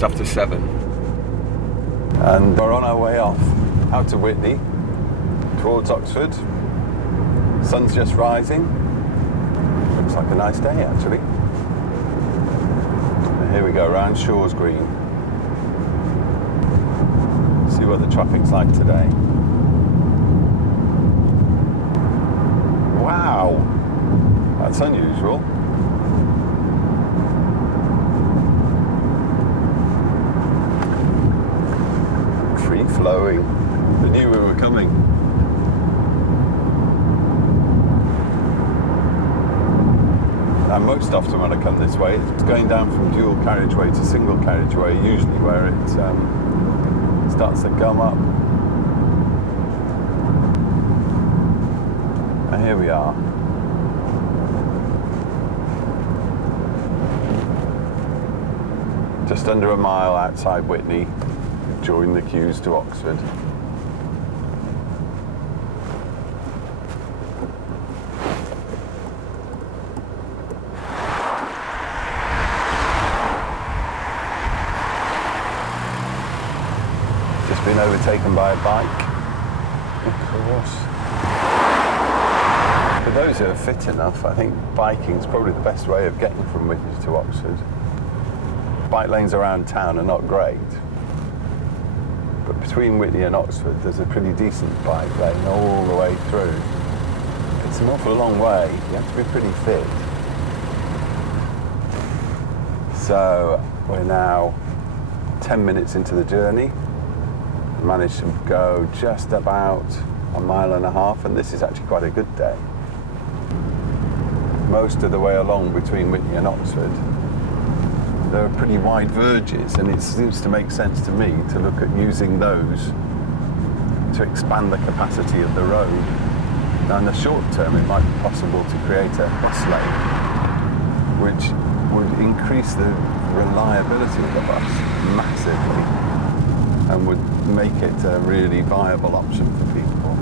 just after 7. And we're on our way off out to Witney, towards Oxford. Sun's just rising. Looks like a nice day, actually. And here we go, round Shaw's Green. See what the traffic's like today. Wow, that's unusual. Free flowing. I knew we were coming. And most often when I come this way, it's going down from dual carriageway to single carriageway, usually where it starts to gum up. And here we are. Just under a mile outside Witney, join the queues to Oxford. Just been overtaken by a bike, of course. For those who are fit enough, I think biking is probably the best way of getting from Witney to Oxford. Bike lanes around town are not great, but between Witney and Oxford there's a pretty decent bike lane all the way through. It's an awful long way, you have to be pretty fit. So we're now 10 minutes into the journey. Managed to go just about 1.5 miles, and this is actually quite a good day. Most of the way along between Witney and Oxford there are pretty wide verges, and it seems to make sense to me to look at using those to expand the capacity of the road. Now in the short term it might be possible to create a bus lane which would increase the reliability of the bus massively and would make it a really viable option for people.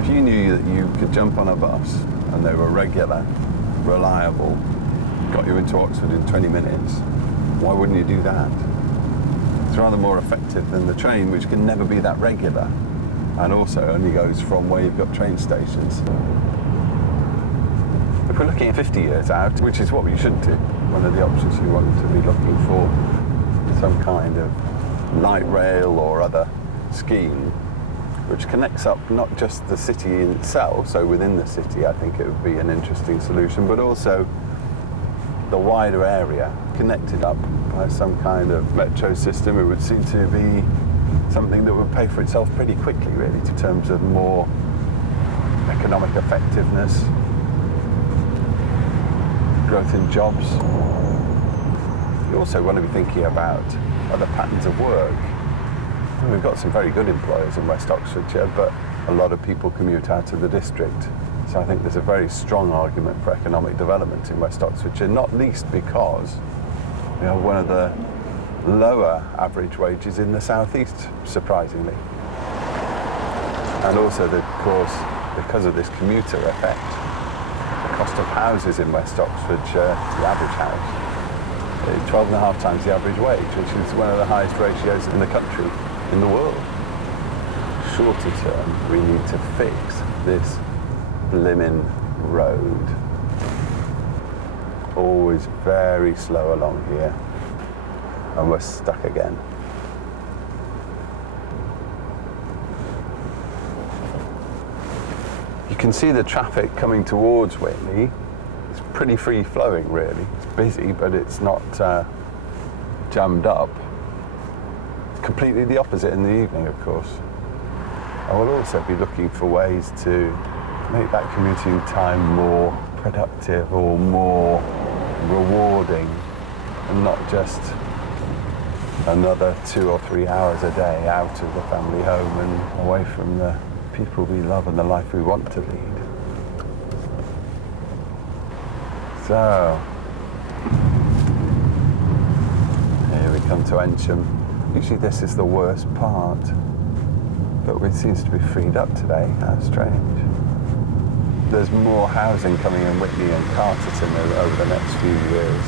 If you knew that you could jump on a bus and they were regular, reliable, got you into Oxford in 20 minutes, why wouldn't you do that? It's rather more effective than the train, which can never be that regular, and also only goes from where you've got train stations. If we're looking at 50 years out, which is what we should do, one of the options you want to be looking for, some kind of light rail or other scheme which connects up not just the city in itself, so within the city I think it would be an interesting solution, but also the wider area connected up by some kind of metro system. It would seem to be something that would pay for itself pretty quickly, really, in terms of more economic effectiveness, growth in jobs. You also want to be thinking about other patterns of work. We've got some very good employers in West Oxfordshire, but a lot of people commute out of the district. So I think there's a very strong argument for economic development in West Oxfordshire, not least because we have one of the lower average wages in the southeast, surprisingly. And also, of course, because of this commuter effect, the cost of houses in West Oxfordshire, the average house, 12.5 times the average wage, which is one of the highest ratios in the country, in the world. Shorter term, we need to fix this blimmin' road. Always very slow along here, and we're stuck again. You can see the traffic coming towards Witney. It's pretty free flowing, really. It's busy, but it's not jammed up. It's completely the opposite in the evening, of course. I will also be looking for ways to make that commuting time more productive or more rewarding, and not just another 2 or 3 hours a day out of the family home and away from the people we love and the life we want to lead. So, here we come to Ensham. Usually this is the worst part, but it seems to be freed up today. How strange. There's more housing coming in Witney and Carterton over the next few years.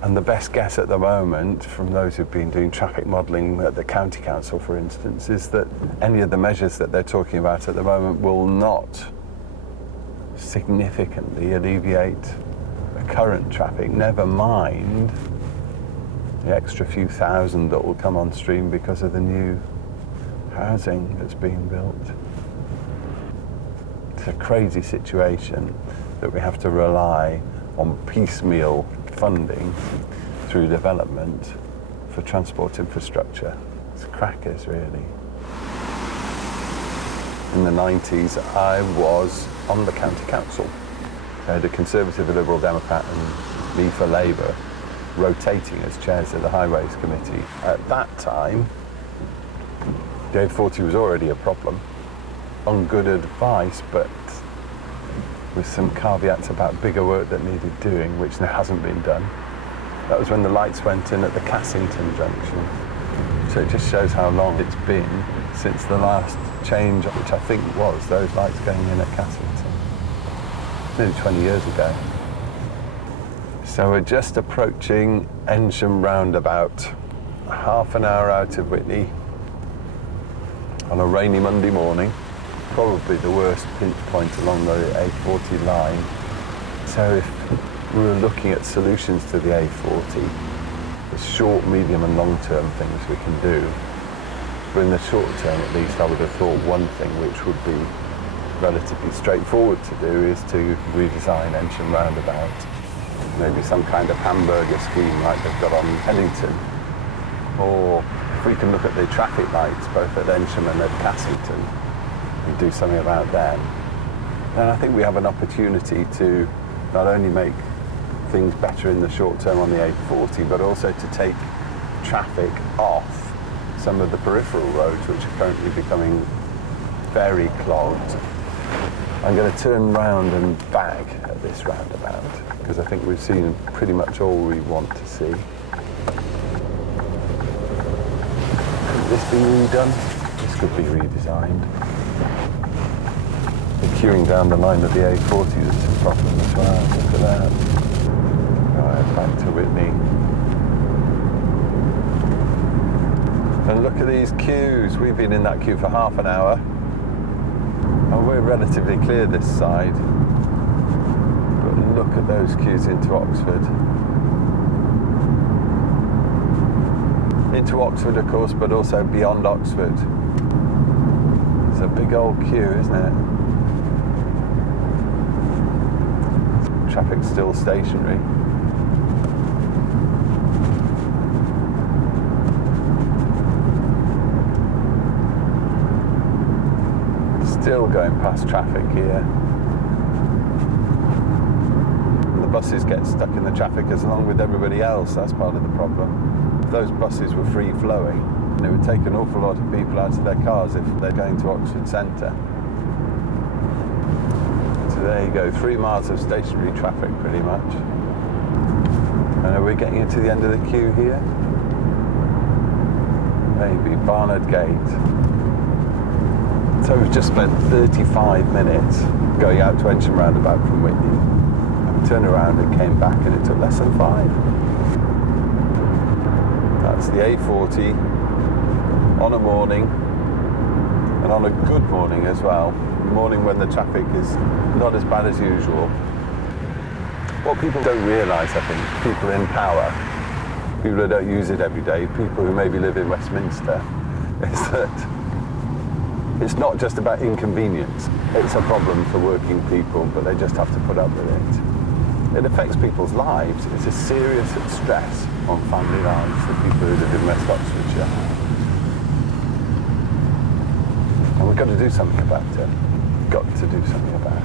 And the best guess at the moment, from those who've been doing traffic modelling at the county council, for instance, is that any of the measures that they're talking about at the moment will not significantly alleviate the current traffic, never mind the extra few thousand that will come on stream because of the new housing that's being built. It's a crazy situation that we have to rely on piecemeal funding through development for transport infrastructure. It's crackers, really. In the 90s, I was on the county council. I had a Conservative, a Liberal Democrat and me for Labour rotating as chairs of the Highways Committee. At that time, the A40 was already a problem. On good advice, but with some caveats about bigger work that needed doing, which hasn't been done. That was when the lights went in at the Cassington junction. So it just shows how long it's been since the last change, which I think was those lights going in at Cassington. Nearly 20 years ago. So we're just approaching Ensham roundabout, half an hour out of Witney on a rainy Monday morning. Probably the worst pinch point along the A40 line. So if we were looking at solutions to the A40, there's short, medium and long-term things we can do. But in the short term, at least, I would have thought one thing which would be relatively straightforward to do is to redesign Ensham roundabout. Maybe some kind of hamburger scheme like they've got on Pennington. Or if we can look at the traffic lights, both at Ensham and at Cassington, and do something about them, then I think we have an opportunity to not only make things better in the short term on the A40, but also to take traffic off some of the peripheral roads which are currently becoming very clogged. I'm going to turn round and back at this roundabout because I think we've seen pretty much all we want to see. Could this be redone? This could be redesigned. The queuing down the line of the A40 is a problem as well. Look at that. Right, back to Witney. And look at these queues. We've been in that queue for half an hour. And we're relatively clear this side. But look at those queues into Oxford. Into Oxford, of course, but also beyond Oxford. It's a big old queue, isn't it? Traffic's still stationary. Still going past traffic here. The buses get stuck in the traffic as along with everybody else. That's part of the problem. If those buses were free flowing, it would take an awful lot of people out of their cars if they're going to Oxford Centre. So there you go, 3 miles of stationary traffic pretty much. And are we getting into the end of the queue here? Maybe Barnard Gate. So we've just spent 35 minutes going out to Ensham roundabout from Witney. And we turned around and came back and it took less than 5. That's the A40 on a morning and on a good morning as well. A morning when the traffic is not as bad as usual. What people don't realise, I think, people in power, people who don't use it every day, people who maybe live in Westminster, is that it's not just about inconvenience. It's a problem for working people, but they just have to put up with it. It affects people's lives. It's a serious stress on family lives for people who live in West Oxfordshire. And we've got to do something about it. We've got to do something about it.